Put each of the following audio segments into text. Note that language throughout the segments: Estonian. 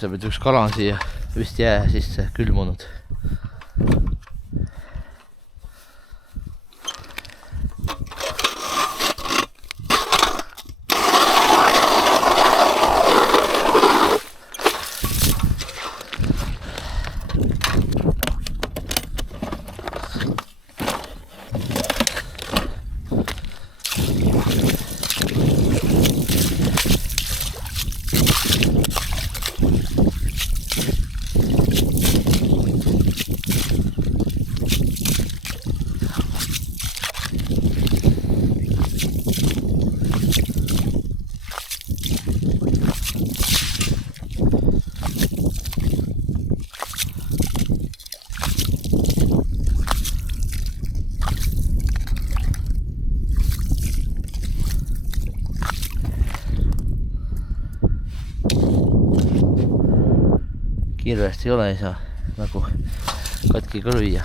paistab, et üks kala on siia vist jää sisse külmunud. Kirvest ei ole, ei saa nagu katki ka lüüa.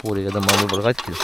Puuriga tõmbame võib-olla katki.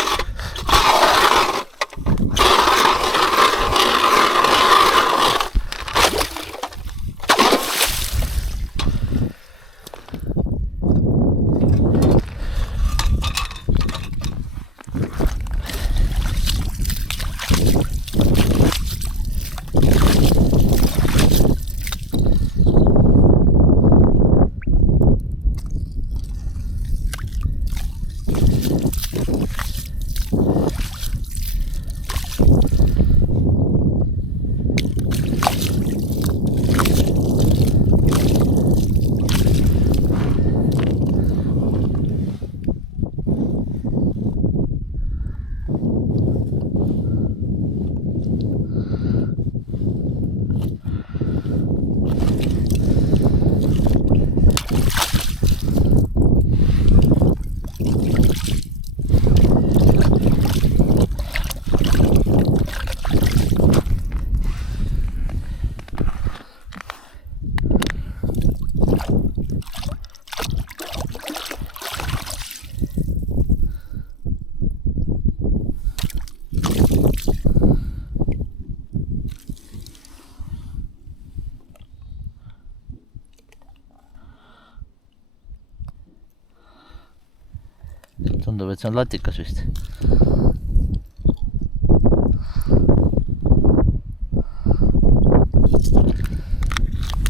Tundub, et see on latikas vist.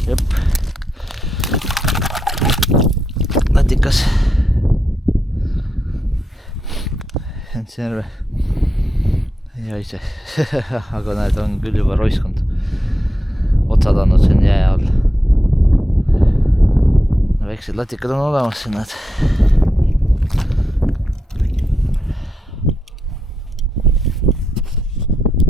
Jep. Latikas. Serve. Ja ise. Aga näed, on küll juba roiskund. Otsad andnud siin jää all. Väiksed latikad on olemas siin, näed.